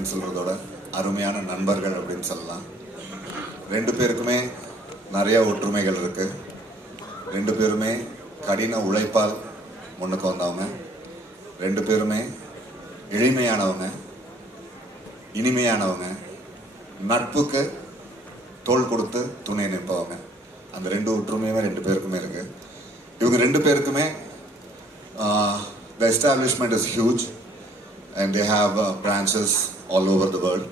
அப்படின்னு சொல்கிறதோட அருமையான நண்பர்கள் அப்படின்னு சொல்லலாம். ரெண்டு பேருக்குமே நிறைய ஒற்றுமைகள் இருக்குது. ரெண்டு பேருமே கடின உழைப்பால் முன்னுக்கு வந்தவங்க. ரெண்டு பேருமே எளிமையானவங்க, இனிமையானவங்க, நட்புக்கு தோள் கொடுத்து துணை நிற்பவங்க. அந்த ரெண்டு ஒற்றுமையுமே ரெண்டு பேருக்குமே இருக்கு. இவங்க ரெண்டு பேருக்குமே the establishment is huge and they have branches all over the world.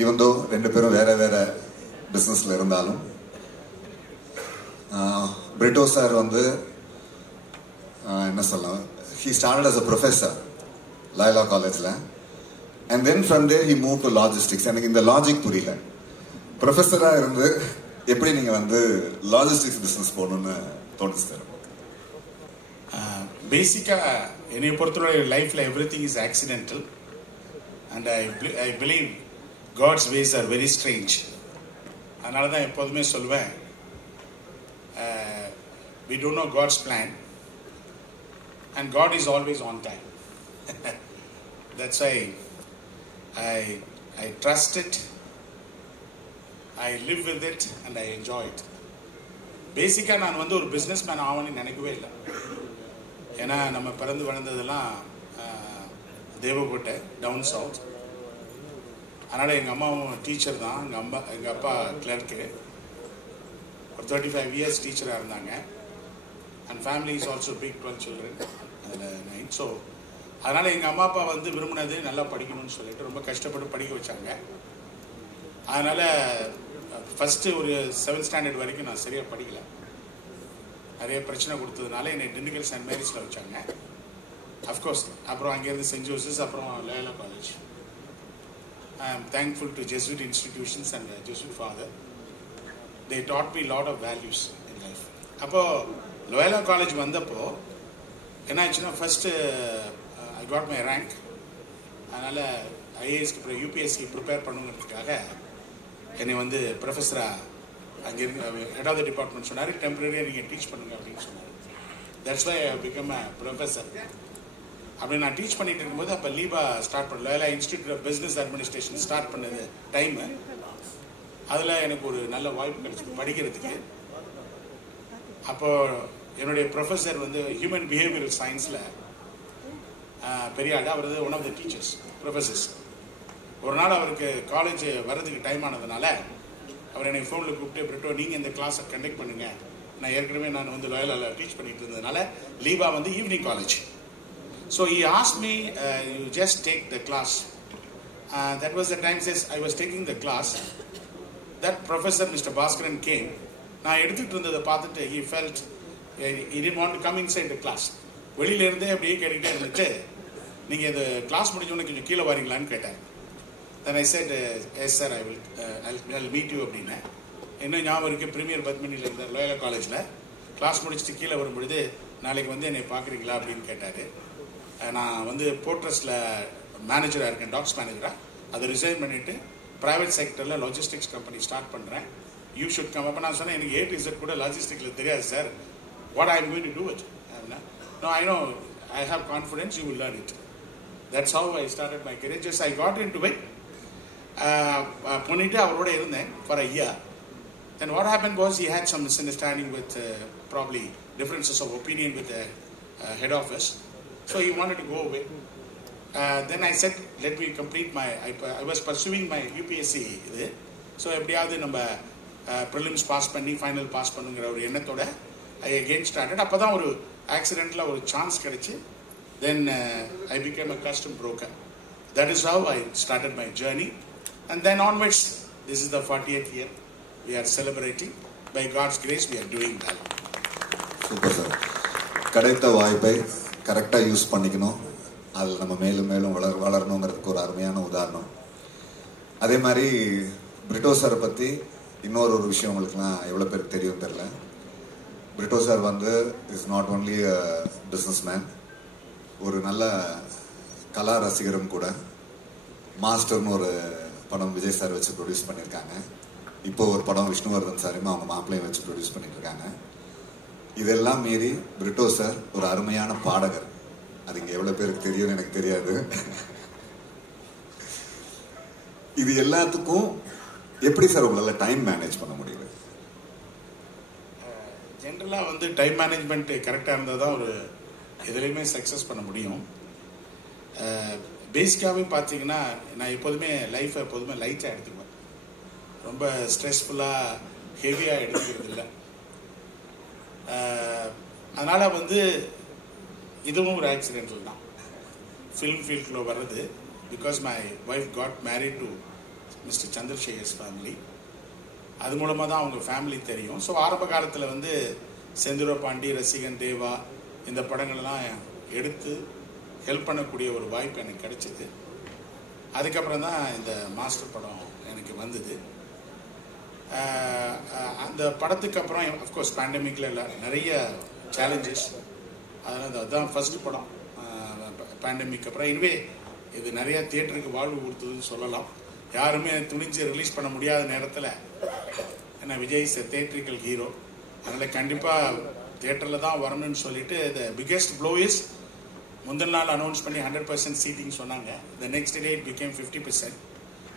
Even though ரெண்டு பேரும் வேற வேற பிஸ்னஸ்ல இருந்தாலும் பிரிட்டோ சார் வந்து என்ன சொல்லலாம், he started as a professor Loyola Collegeல and then from there he moved to logistics. எனக்கு இந்த லாஜிக் புரியல. ப்ரொஃபஸராக இருந்து எப்படி நீங்கள் வந்து லாஜிஸ்டிக்ஸ் பிஸ்னஸ் போகணுன்னு தோணுச்சு சார்? பேசிக்காக என்னை பொறுத்தவரை லைஃப்பில் everything is accidental and I believe God's ways are very strange. அதனால தான் எப்போதுமே சொல்லுவேன், we don't know God's plan and God is always on time. That's why I trust it, I live with it and I enjoy it. பேசிக்காக நான் வந்து ஒரு business man ஆகணும்னு நினைக்கவே இல்லை. ஏன்னா நம்ம பிறந்து வளர்ந்ததெல்லாம் தேவக்கோட்டை டவுன் சவுத். அதனால் எங்கள் அம்மாவும் டீச்சர் தான், எங்கள் அப்பா கிளர்க்கு. ஒரு 35 years டீச்சராக இருந்தாங்க. And family is also big, 12 children, அதில் 9. ஸோ அதனால் எங்கள் அம்மா அப்பா வந்து விரும்பினது நல்லா படிக்கணும்னு சொல்லிட்டு ரொம்ப கஷ்டப்பட்டு படிக்க வச்சாங்க. அதனால் ஃபஸ்ட்டு ஒரு 7th standard வரைக்கும் நான் சரியாக படிக்கலை. நிறைய பிரச்சனை கொடுத்ததுனால என்னை திண்டுக்கல் சென்ட் மேரிஸில் வச்சாங்க. அஃப்கோர்ஸ் அப்புறம் அங்கேருந்து சென்ட் ஜோசப்ஸ், அப்புறம் Loyola college. I am thankful to Jesuit institutions and Jesuit father. They taught me lot of values in life. அப்போது லயோலா காலேஜ் வந்தப்போ என்ன ஆச்சுன்னா, first I got my rank. அதனால் ஐஏஎஸ்க்கு அப்புறம் யூபிஎஸ்சி ப்ரிப்பேர் பண்ணுங்கிறதுக்காக என்னை வந்து ப்ரொஃபஸராக அங்கே இருந்து ஹெட் ஆஃப் த டிபார்ட்மெண்ட் சொன்னார், டெம்பரரியாக நீங்கள் டீச் பண்ணுங்க அப்படின்னு சொன்னார். That's why I become a professor. அப்படி நான் டீச் பண்ணிட்டு இருக்கும்போது அப்போ லீபா ஸ்டார்ட் பண்ண Loyola institute of business administration start பண்ணது டைமு. அதில் எனக்கு ஒரு நல்ல வாய்ப்பு கிடைச்சிது படிக்கிறதுக்கு. அப்போது என்னுடைய ப்ரொஃபஸர் வந்து ஹியூமன் பிஹேவியரல் சயின்ஸில் பெரிய ஆள். அவர் வந்து one of the teachers, professors. ஒரு நாள் அவருக்கு காலேஜ் வர்றதுக்கு டைம் ஆனதுனால அவர் என்னை ஃபோனில் கூப்பிட்டு, பிரிட்டோ நீங்கள் இந்த கிளாஸை கண்டக்ட் பண்ணுங்கள். நான் ஏற்கனவே நான் வந்து லயோலாவில் டீச் பண்ணிட்டு இருந்ததுனால லீபா வந்து evening college. So he asked me, you just take the class. That was the time says I was taking the class. That professor, Mr. Bhaskaran, came. நான் எடுத்துகிட்டு இருந்ததை பார்த்துட்டு he felt he didn't want to come inside the class. வெளியிலேருந்தே அப்படியே கேட்டுக்கிட்டே இருந்துட்டு, நீங்கள் இந்த class முடிஞ்சோடனே கொஞ்சம் கீழே வரீங்களான்னு கேட்டார். Then I said, yes sir, I'll meet you அப்படின்னா. இன்னும் ஞாபகம் இருக்குது, ப்ரீமியர் பத்மினியில் இருந்தார் லயோலா காலேஜில். கிளாஸ் முடிச்சுட்டு கீழே வரும்பொழுது, நாளைக்கு வந்து என்னை பார்க்குறீங்களா அப்படின்னு கேட்டார். நான் வந்து போர்ட்ரஸில் மேனேஜராக இருக்கேன், டாக்ஸ் மேனேஜராக. அதை ரிசைன் பண்ணிவிட்டு ப்ரைவேட் செக்டரில் லாஜிஸ்டிக்ஸ் கம்பெனி ஸ்டார்ட் பண்ணுறேன். You should come. அப்போ நான் சொன்னேன், எனக்கு A to Z கூட லாஜிஸ்டிக்ஸில் தெரியாது sir. What I am going to do it? No, I know, I have confidence, you will learn it. That's how I started my career. Just I got into it. பண்ணிட்டு அவரோட இருந்தேன் for a year. Then what happened was he had some misunderstanding with probably differences of opinion with the head office. So he wanted to go away. Then I said, let me complete my, I was pursuing my UPSC இது. So எப்படியாவது நம்ம prelims pass பண்ணி final pass பண்ணுங்கிற ஒரு எண்ணத்தோட I again started. அப்போ தான் ஒரு ஆக்சிடெண்ட்டில் ஒரு சான்ஸ் கிடச்சி. Then I became a custom broker. That is how I started my journey. And then onwards, this is the 40th year we are celebrating. By God's grace, we are doing that. Super sir. கிடைத்த வாய்ப்பை கரெக்டாக use பண்ணிக்கணும். அதில் நம்ம மேலும் மேலும் வளரணுங்கிறதுக்கு ஒரு அருமையான உதாரணம். அதே மாதிரி பிரிட்டோ சாரை பற்றி இன்னொரு விஷயம் உங்களுக்குலாம் எவ்வளோ பேருக்கு தெரியும் தெரில. பிரிட்டோ சார் வந்து is not only a business man, ஒரு நல்ல கலா ரசிகரும் கூட. மாஸ்டர்னு ஒரு படம் விஜய் சார் வச்சு ப்ரொடியூஸ் பண்ணியிருக்காங்க. இப்போ ஒரு படம் விஷ்ணுவர்தன் சாரையும் அவங்க மாப்பிள்ளையும் வச்சு ப்ரொடியூஸ் பண்ணிட்டு இருக்காங்க. இதெல்லாம் மீறி பிரிட்டோ சார் ஒரு அருமையான பாடகர். அது இங்கே எவ்வளோ பேருக்கு தெரியும்னு எனக்கு தெரியாது. இது எல்லாத்துக்கும் எப்படி சார் உங்களால டைம் மேனேஜ் பண்ண முடியுது? ஜென்ரலாக வந்து டைம் மேனேஜ்மெண்ட் கரெக்டாக இருந்தால் தான் ஒரு எதுலேயுமே சக்ஸஸ் பண்ண முடியும். பேசிக்காகவே பார்த்தீங்கன்னா நான் எப்போதுமே லைஃப்பை எப்போதுமே லைட்டாக எடுத்துக்குவேன். ரொம்ப ஸ்ட்ரெஸ்ஃபுல்லாக ஹெவியாக எடுத்துக்கிறது இல்லை. அதனால் வந்து இதுவும் ஒரு ஆக்சிடென்டல் தான். ஃபிலிம் ஃபீல்டில் வர்றது because my wife got married to mister Chandrasekhar's family. அது மூலமாக தான் அவங்க ஃபேமிலி தெரியும். ஸோ ஆரம்ப காலத்தில் வந்து செந்தூர பாண்டி, ரசிகன், தேவா இந்த படங்கள்லாம் எடுத்து ஹெல்ப் பண்ணக்கூடிய ஒரு வாய்ப்பு எனக்கு கிடைச்சிது. அதுக்கப்புறம் தான் இந்த மாஸ்டர் படம் எனக்கு வந்தது. அந்த படத்துக்கு அப்புறம் அஃப்கோர்ஸ் பேண்டமிக்கில் இல்லை நிறைய சேலஞ்சஸ். அதனால் அதுதான் ஃபஸ்ட்டு படம் பேண்டமிக் அப்புறம். இனிவே இது நிறையா தியேட்டருக்கு வாழ்வு கொடுத்ததுன்னு சொல்லலாம். யாருமே துணிஞ்சு ரிலீஸ் பண்ண முடியாத நேரத்தில் ஏன்னா விஜய் இஸ் தியேட்ரிக்கல் ஹீரோ, அதனால் கண்டிப்பாக தியேட்டரில் தான் வரணும்னு சொல்லிட்டு த பிக்கெஸ்ட் ப்ளோ இஸ் முந்தின நாள் அனௌன்ஸ் பண்ணி 100% சீட்டிங் சொன்னாங்க. The next day it became 50%.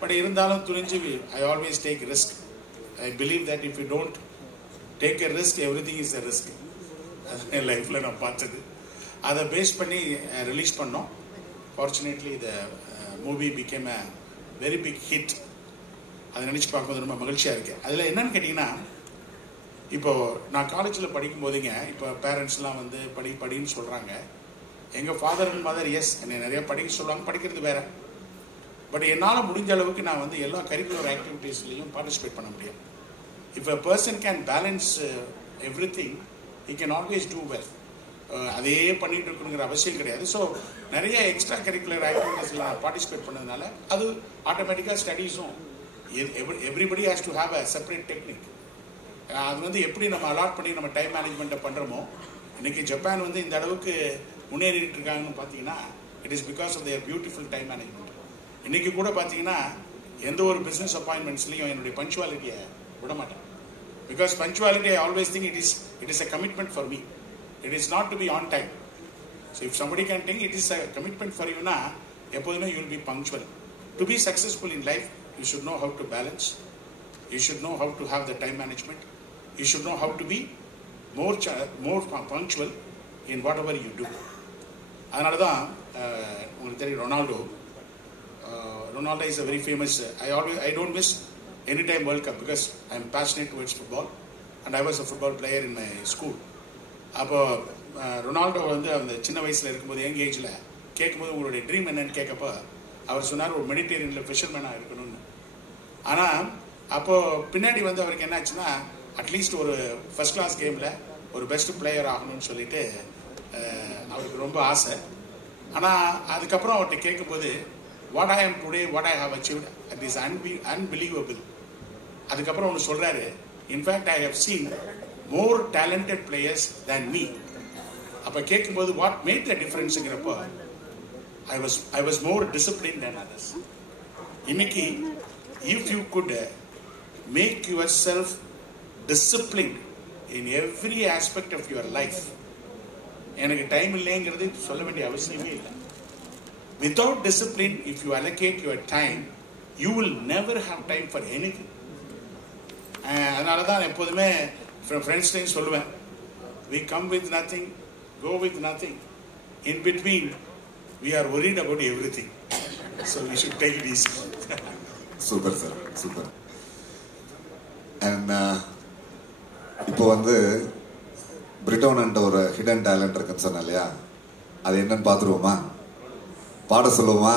But இருந்தாலும் துணிஞ்சு I always take risk. I believe that if you don't take a risk everything is a risk. அது என் லைஃப்பில் நான் பார்த்தது. அதை பேஸ் பண்ணி ரிலீஸ் பண்ணோம். Fortunately the movie became a very big hit. அதை நினச்சி பார்க்கும்போது ரொம்ப மகிழ்ச்சியாக இருக்குது. அதில் என்னன்னு கேட்டிங்கன்னா, இப்போது நான் காலேஜில் படிக்கும் போதுங்க இப்போ பேரண்ட்ஸ்லாம் வந்து படின்னு சொல்கிறாங்க. எங்கள் ஃபாதர் அண்ட் மதர் எஸ் என்னை நிறையா படிக்க சொல்லுவாங்க, படிக்கிறது வேறு. பட் என்னால் முடிஞ்ச அளவுக்கு நான் வந்து எல்லா கரிக்குலர் ஆக்டிவிட்டீஸ்லையும் பார்ட்டிசிபேட் பண்ண முடியும். If a person can balance everything he can always do well. அதே பண்ணிட்டு இருக்கணுங்கிற அவசியம் கிடையாது. ஸோ நிறைய எக்ஸ்ட்ரா கரிக்குலர் ஆக்டிவிட்டீஸில் நான் பார்ட்டிசிபேட் பண்ணதுனால அது ஆட்டோமேட்டிக்காக ஸ்டடீஸும் everybody has to have a separate technique. அது வந்து எப்படி நம்ம அலாட் பண்ணி நம்ம டைம் மேனேஜ்மெண்ட்டை பண்ணுறோமோ. இன்றைக்கி ஜப்பான் வந்து இந்த அளவுக்கு முன்னேறிட்டு இருக்காங்கன்னு பார்த்தீங்கன்னா it is because of their beautiful time management. இன்றைக்கி கூட பார்த்தீங்கன்னா எந்த ஒரு பிஸ்னஸ் அப்பாயின்மெண்ட்ஸ்லையும் என்னுடைய பஞ்சுவாலிட்டியை விட மாட்டேன். Because punctuality I always think it is a commitment for me. It is not to be on time. So if somebody can think it is a commitment for யூனா எப்போதுமே you will be punctual. To be successful in life you should know how to balance. You should know how to have the time management. You should know how to be more punctual in whatever you two. அதனால தான் உங்களுக்கு தெரியும் Ronaldo is a very famous. I don't miss any time World Cup because I am passionate towards football and I was a football player in my school. அப்போது Ronaldo வந்து அந்த சின்ன வயசில் இருக்கும்போது யங் ஏஜில் கேட்கும்போது உங்களுடைய ட்ரீம் என்னன்னு கேட்கப்போ அவர் சொன்னார் ஒரு மெடிட்டேரியனில் ஃபிஷர்மேனாக இருக்கணும்னு. ஆனால் அப்போது பின்னாடி வந்து அவருக்கு என்ன ஆச்சுன்னா அட்லீஸ்ட் ஒரு ஃபர்ஸ்ட் கிளாஸ் கேமில் ஒரு பெஸ்ட் பிளேயர் ஆகணும்னு சொல்லிட்டு அவருக்கு ரொம்ப ஆசை. ஆனால் அதுக்கப்புறம் அவர்கிட்ட கேட்கும்போது what I am today, what I have achieved, it is unbelievable. அதுக்கப்புறம் ஒன்று சொல்கிறாரு, in fact I have seen more talented players than me. அப்போ கேட்கும்போது வாட் மேட் த டிஃப்ரென்ஸுங்கிறப்போ I was more discipline than others. இன்னைக்கு if you could make yourself discipline in every aspect of your life. எனக்கு time இல்லைங்கிறது சொல்ல வேண்டிய அவசியமே இல்லை. Without discipline, if you allocate your time, you will never have time for anything. அதனால தான் எப்போதுமே ஃப்ரெண்ட்ஸ்டையும் சொல்லுவேன், we come with nothing, go with nothing. In between, we are worried about everything. So we should take it easy. Super sir, super. And இப்போ வந்து பிரிட்டோன்ன்ற ஒரு hidden talent இருக்குன்னு சொன்னேன் இல்லையா, அது என்னன்னு பார்த்துருவோமா? பாட சொல்லுவோமா?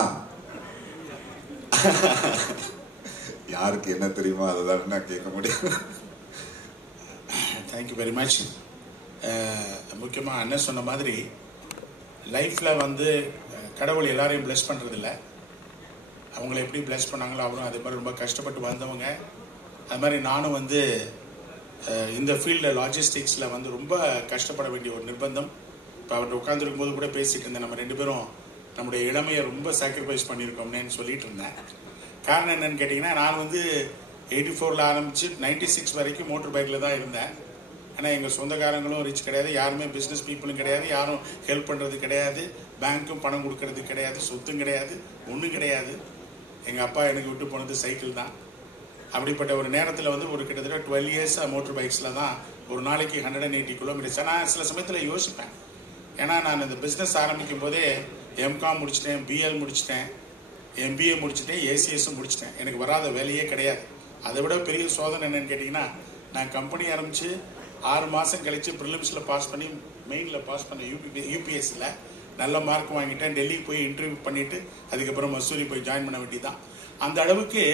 யாருக்கு என்ன தெரியுமோ அதை தான் நான் கேட்க முடியும். Thank you very much. முக்கியமாக அண்ணன் சொன்ன மாதிரி லைஃப்பில் வந்து கடவுள் எல்லாரையும் பிளஸ் பண்ணுறதில்ல. அவங்கள எப்படி பிளஸ் பண்ணாங்களோ அவரும் அதே மாதிரி ரொம்ப கஷ்டப்பட்டு வந்தவங்க. அது மாதிரி நானும் வந்து இந்த ஃபீல்டில் லாஜிஸ்டிக்ஸில் வந்து ரொம்ப கஷ்டப்பட வேண்டிய ஒரு நிர்பந்தம். இப்போ அவர்கிட்ட உட்காந்துருக்கும் போது கூட பேசிகிட்டு இருந்தேன், நம்ம ரெண்டு பேரும் நம்முடைய இளமையை ரொம்ப சாக்ரிஃபைஸ் பண்ணியிருக்கோம்னு சொல்லிட்டு இருந்தேன். காரணம் என்னன்னு கேட்டிங்கன்னா, நான் வந்து 84 ஆரம்பித்து 96 வரைக்கும் மோட்டர் பைக்கில் தான் இருந்தேன். ஆனால் எங்கள் சொந்தக்காரங்களும் ரிச் கிடையாது, யாருமே பிஸ்னஸ் பீப்புளும் கிடையாது, யாரும் ஹெல்ப் பண்ணுறது கிடையாது, பேங்க்கும் பணம் கொடுக்கறது கிடையாது, சொத்தும் கிடையாது, ஒன்றும் கிடையாது. எங்கள் அப்பா எனக்கு விட்டு போனது சைக்கிள் தான். அப்படிப்பட்ட ஒரு நேரத்தில் வந்து ஒரு கிட்டத்தட்ட 12 இயர்ஸாக மோட்டர் பைக்ஸில் தான் ஒரு நாளைக்கு 180 கிலோமீட்டர்ஸ். நான் சில சமயத்தில் யோசிப்பேன், ஏன்னா நான் இந்த பிஸ்னஸ் ஆரம்பிக்கும் போதே எம்காம் முடிச்சிட்டேன், பிஎல் முடிச்சிட்டேன், எம்பிஏ முடிச்சிட்டேன், ஏசிஎஸும் முடிச்சிட்டேன். எனக்கு வராத வேலையே கிடையாது. அதை விட பெரிய சோதனை என்னன்னு கேட்டிங்கன்னா, நான் கம்பெனி ஆரம்பித்து 6 மாதம் கழித்து ப்ரிலிம்ஸில் பாஸ் பண்ணி மெயினில் பாஸ் பண்ண யூபிஎஸ்சியில் நல்ல மார்க் வாங்கிட்டேன். டெல்லிக்கு போய் இன்டர்வியூ பண்ணிவிட்டு அதுக்கப்புறம் மசூரி போய் ஜாயின் பண்ண வேண்டியதான். அந்த அளவுக்கு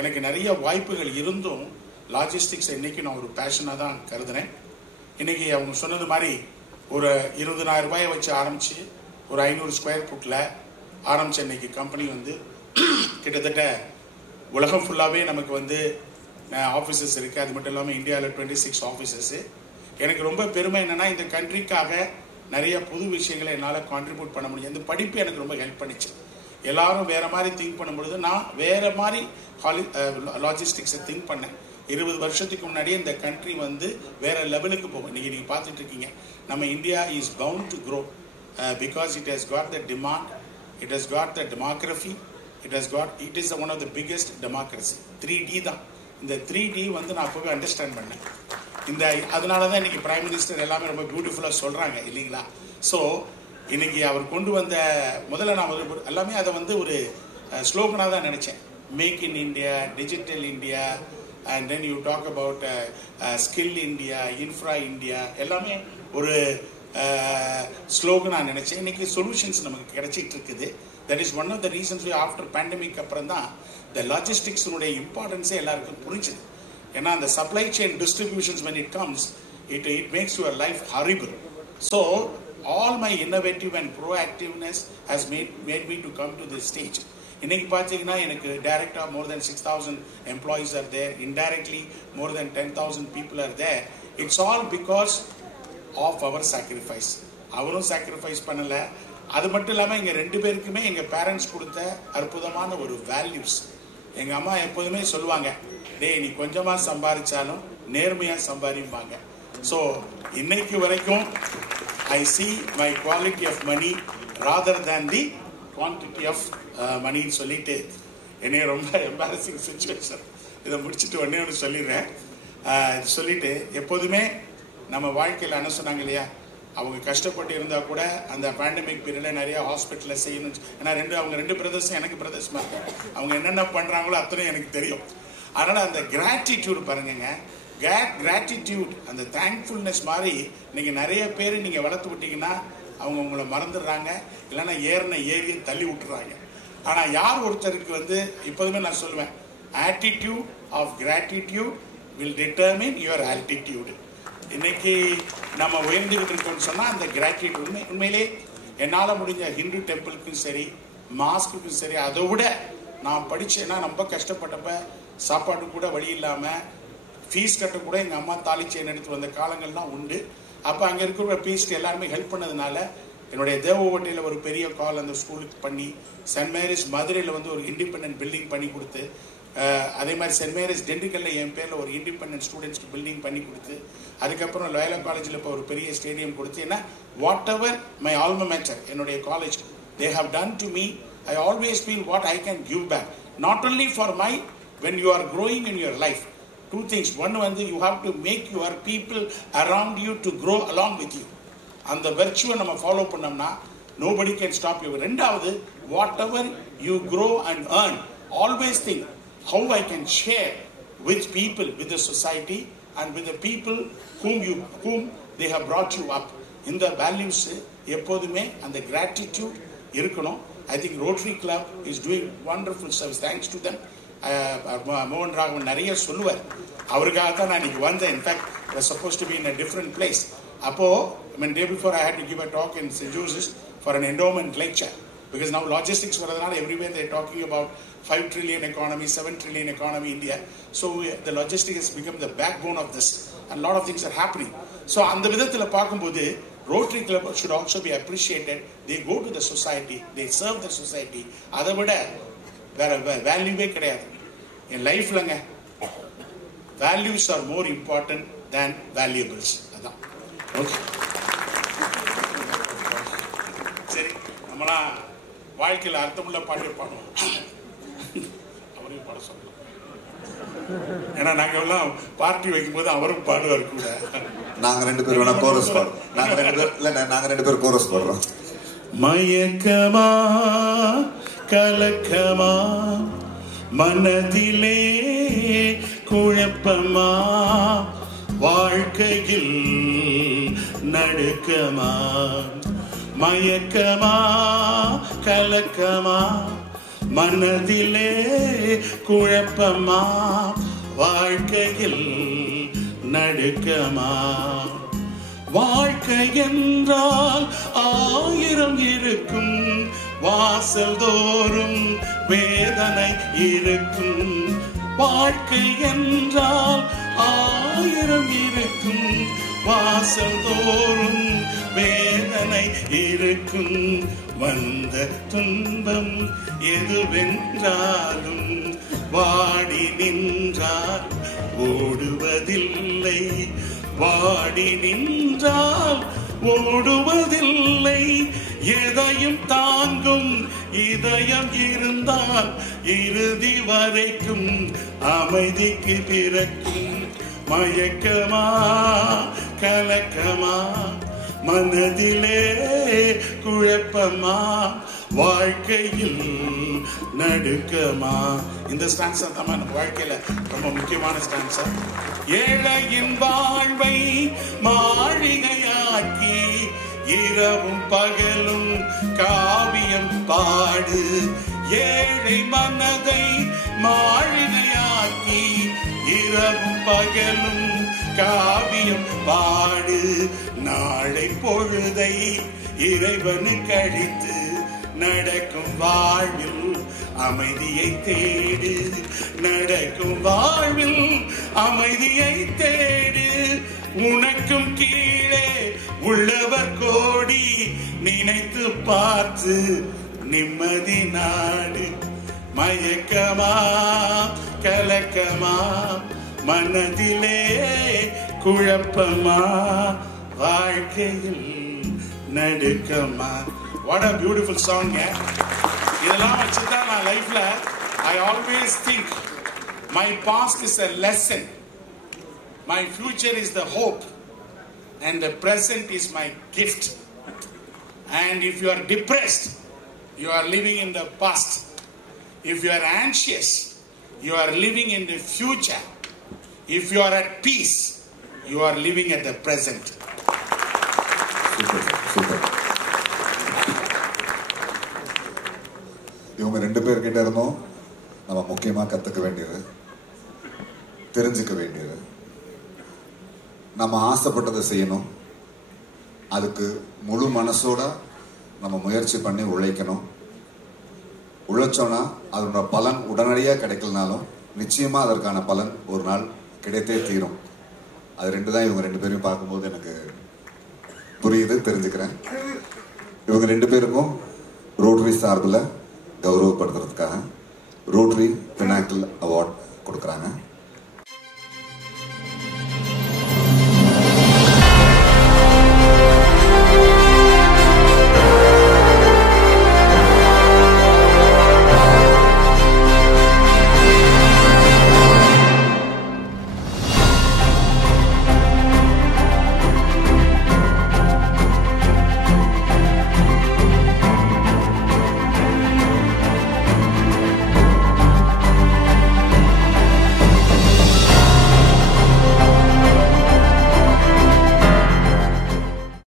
எனக்கு நிறைய வாய்ப்புகள் இருந்தும் லாஜிஸ்டிக்ஸ் இன்னைக்கு நான் ஒரு பேஷனாக தான் கருதுனேன். இன்னைக்கு அவங்க சொன்னது மாதிரி ஒரு 20,000 ரூபாயை வச்சு ஆரம்பித்து ஒரு 500 ஸ்கொயர் ஃபுட்டில் ஆரம்பித்த இன்னைக்கு கம்பெனி வந்து கிட்டத்தட்ட உலகம் ஃபுல்லாகவே நமக்கு வந்து ஆஃபீஸஸ் இருக்குது. அது மட்டும் இல்லாமல் இந்தியாவில் 26 ஆஃபீஸஸ்ஸு. எனக்கு ரொம்ப பெருமை என்னென்னா, இந்த கண்ட்ரிக்காக நிறைய புது விஷயங்களை என்னால் கான்ட்ரிபியூட் பண்ண முடியும். இந்த படிப்பு எனக்கு ரொம்ப ஹெல்ப் பண்ணிச்சு. எல்லாரும் வேறு மாதிரி திங்க் பண்ணும்பொழுது நான் வேறு மாதிரி லாஜிஸ்டிக்ஸை திங்க் பண்ணேன். 20 வருஷத்துக்கு முன்னாடியே இந்த கண்ட்ரி வந்து வேறு லெவலுக்கு போகும். இன்றைக்கி நீங்கள் பார்த்துட்டு இருக்கீங்க, நம்ம India is bound to grow because it has got the demand, it has got the demography, it is one of the biggest democracy. 3D தான். இந்த 3D வந்து நான் அப்போவே அண்டர்ஸ்டாண்ட் பண்ணேன். அதனால தான் இன்றைக்கி பிரைம் மினிஸ்டர் எல்லாமே ரொம்ப பியூட்டிஃபுல்லாக சொல்கிறாங்க இல்லைங்களா. ஸோ இன்னைக்கு அவர் கொண்டு வந்த முதல்ல நான் எல்லாமே அதை வந்து ஒரு ஸ்லோகனாக தான் நினச்சேன். Make in India, digital India, and then you talk about skill India, infra India, எல்லாமே ஒரு ஸ்லோகன் நான் நினச்சேன். இன்னைக்கு சொல்யூஷன்ஸ் நமக்கு கிடைச்சிட்டு இருக்குது. That is one of the reasons after pandemic அப்புறம் தான் இந்த லாஜிஸ்டிக்ஸினுடைய இம்பார்ட்டன்ஸே எல்லாருக்கும் புரிஞ்சுது. ஏன்னா அந்த supply chain distributions when it comes, it makes your life horrible. So all my innovative and proactiveness has made me to come to this stage. இன்னைக்கு பார்த்தீங்கன்னா எனக்கு டைரக்டா more than 6,000 employees are there, indirectly more than 10,000 people are there. It's all because of our sacrifice. அவரும் sacrifice பண்ணல. அது மட்டும் இல்லாமல் எங்கள் 2 பேருக்குமே எங்கள் பேரண்ட்ஸ் கொடுத்த அற்புதமான ஒரு வேல்யூஸ். எங்கள் அம்மா எப்போதுமே சொல்லுவாங்க, டேய் நீ கொஞ்சமாக சம்பாதிச்சாலும் நேர்மையாக சம்பாதிப்பாங்க. ஸோ இன்னைக்கு வரைக்கும் I see my quality of money rather than the quantity of money ன்னு சொல்லிட்டு என்னைய ரொம்ப எம்பாரசிங் சுச்சுவேஷன். இதை முடிச்சுட்டு ஒன்றே ஒன்று சொல்லிடுறேன். சொல்லிட்டு எப்போதுமே நம்ம வாழ்க்கையில் என்ன சொன்னாங்க இல்லையா, அவங்க கஷ்டப்பட்டு இருந்தால் கூட அந்த பேண்டமிக் பீரியடில் நிறைய ஹாஸ்பிட்டலில் செய்யணும். ஏன்னா அவங்க 2 பிரதர்ஸும் எனக்கு பிரதர்ஸ் மாதிரி, அவங்க என்னென்ன பண்ணுறாங்களோ அத்தனையும் எனக்கு தெரியும். அதனால் அந்த கிராட்டிடியூட் பாருங்க, கிராட்டிடியூட், அந்த தேங்க்ஃபுல்னஸ் மாதிரி இன்னைக்கு நிறைய பேர் நீங்கள் வளர்த்து விட்டீங்கன்னா அவங்க உங்களை மறந்துடுறாங்க, இல்லைன்னா ஏரியை தள்ளி விட்டுறாங்க. ஆனால் யார் ஒருத்தருக்கு வந்து இப்போதுமே நான் சொல்லுவேன், attitude of gratitude will determine your altitude. இன்னைக்கு நம்ம உயர்ந்துகிட்டு இருக்கோம்னு சொன்னால் அந்த கிராட்டிடியூட் உண்மையிலே என்னால் முடிஞ்ச ஹிந்து டெம்பிளுக்கும் சரி, மாஸ்க்குக்கும் சரி, அதை விட நான் படித்தேன்னா ரொம்ப கஷ்டப்பட்டப்ப சாப்பாடு கூட வழி இல்லாமல் ஃபீஸ் கட்ட கூட எங்கள் அம்மா தாலி செயின் எடுத்து வந்த காலங்கள்லாம் உண்டு. அப்போ அங்கே இருக்கிற பீஸ்க்கு எல்லாருமே ஹெல்ப் பண்ணதுனால என்னுடைய தேவகோட்டையில் ஒரு பெரிய கால் அந்த ஸ்கூலுக்கு பண்ணி, சென்ட் மேரிஸ் மதுரையில் வந்து ஒரு இண்டிபெண்டன்ட் பில்டிங் பண்ணி கொடுத்து, அதே மாதிரி சென்ட் மேரிஸ் டெண்டிக்கல்ல என் பேரில் ஒரு இண்டிபெண்டன்ட் ஸ்டூடெண்ட்ஸ்க்கு பில்டிங் பண்ணி கொடுத்து, அதுக்கப்புறம் லோயலா காலேஜில் இப்போ ஒரு பெரிய ஸ்டேடியம் கொடுத்து, ஏன்னா whatever my alma mater என்னுடைய college they have done to me, I always feel what I can give back, not only for my when you are growing in your life. 2 things. One, you have to make your people around you to grow along with you. And the virtue நம்ம follow பண்ணோம்னா nobody can stop you. ரெண்டாவது, whatever you grow and earn, always think how I can share with people, with the society and with the people whom they have brought you up. இந்த values எப்போதுமே அந்த gratitude இருக்கணும். I think Rotary Club is doing wonderful service. Thanks to them. மோகன் ராகவன் நிறைய சொல்லுவார். அவருக்காக தான் நான் இன்னைக்கு வந்தேன். In fact I was supposed to be in a different place. அப்போது day before I had to give a talk in St. Joseph's for an endowment lecture. Because now logistics வரதுனால everywhere they are talking about 5 trillion economy, 7 trillion economy India. So the logistics has become the backbone of this. And a lot of things are happening. So அந்த விதத்தில் பார்க்கும்போது Rotary Club should also be appreciated. They go to the society, they serve the society. அதை விட வேற வேல்யூவே கிடையாது என் லைஃப்லங்க. Values are more important than valuables. அதான். ஓகே, சரி, நம்மளாம் வாழ்க்கையில் அர்த்தமுள்ள பாட்டு பாடுவோம். அவரையும் பாட சொல்லலாம். ஏன்னா நாங்க எல்லாம் பார்ட்டி வைக்கும்போது அவரும் பாடுவார் கூட. நாங்க 2 பேரும் வேணா கோரஸ் பாடுறோம். நாங்க 2 பேரும் கோரஸ் பாடுறோம். மயக்கமா கலக்கமா மனதிலே குழப்பமா வாழ்க்கையில் நடுக்கமா. மயக்கமா கலக்கமா மனதிலே குழப்பமா வாழ்க்கையில் நடுக்கமா. வாழ்க்கை என்றால் 1000 இருக்கும், வாசல் தோறும் வேதனை இருக்கும். வாழ்க்கை என்றால் 1000 இருக்கும், வாசல் தோறும் வேதனை இருக்கும். வந்த துன்பம் எதுவென்றாலும் வாடி நின்றால் ஓடுவதில்லை, வாடி நின்றால் ஓடுவதில்லை. எதையும் தாங்கும் இதயம் இருந்தால் இறுதி வரைக்கும் அமைதிக்கு பிறக்கும். மயக்கமா கலக்கமா மனதிலே குழப்பமா வாழ்க்கையில் நடுக்கமா. இந்த ஸ்டான்ஸா தான் நம்ம வாழ்க்கையில ரொம்ப முக்கியமான ஸ்டான்ஸா. ஏழையின் வாழ்வை மாளிகையாக்கி இரவும் பகலும் காவியம் பாடு. ஏழை மனதை மாளிகையாக்கி இரவும் பகலும் காவியம் பாடு. நாளை பொழுதை இறைவனுக்கு அளித்து நடக்கும் வாழ்வில் அமைதியை தேடு. நடக்கும் வாழ்வில் அமைதியை தேடு. உனக்கும் கீழே உள்ளவர் கோடி, நினைத்து பார்த்து நிம்மதி நாடு. மயக்கமா கலக்கமா மனதிலே குழப்பமா வாழ்க்கையில் நடுக்கமா. What a beautiful song. இதெல்லாம் வச்சுதான் நான் லைஃப்ல I always think my past is a lesson, my future is the hope, and the present is my gift. And if you are depressed, you are living in the past. If you are anxious, you are living in the future. If you are at peace, you are living at the present. Super, super. இவங்க 2 பேர்கிட்ட இருந்தோம் நம்ம முக்கியமா கத்துக்க வேண்டியது, தெரிஞ்சுக்க வேண்டியது, நம்ம ஆசைப்பட்டதை செய்யணும், அதுக்கு முழு மனசோட நம்ம முயற்சி பண்ணி உழைக்கணும். உழைச்சோன்னா அதோட பலன் உடனடியாக கிடைக்கலனாலும் நிச்சயமா அதற்கான பலன் ஒரு நாள் கிடைத்தே தீரும். அது 2 தான் இவங்க 2 பேரையும் பார்க்கும்போது எனக்கு புரியுது, தெரிஞ்சுக்கிறேன். இவங்க 2 பேருக்கும் ரோட்டரி சார்பில் கௌரவப்படுத்துறதுக்காக ரோட்டரி பினாக்கிள் அவார்ட் கொடுக்குறாங்க.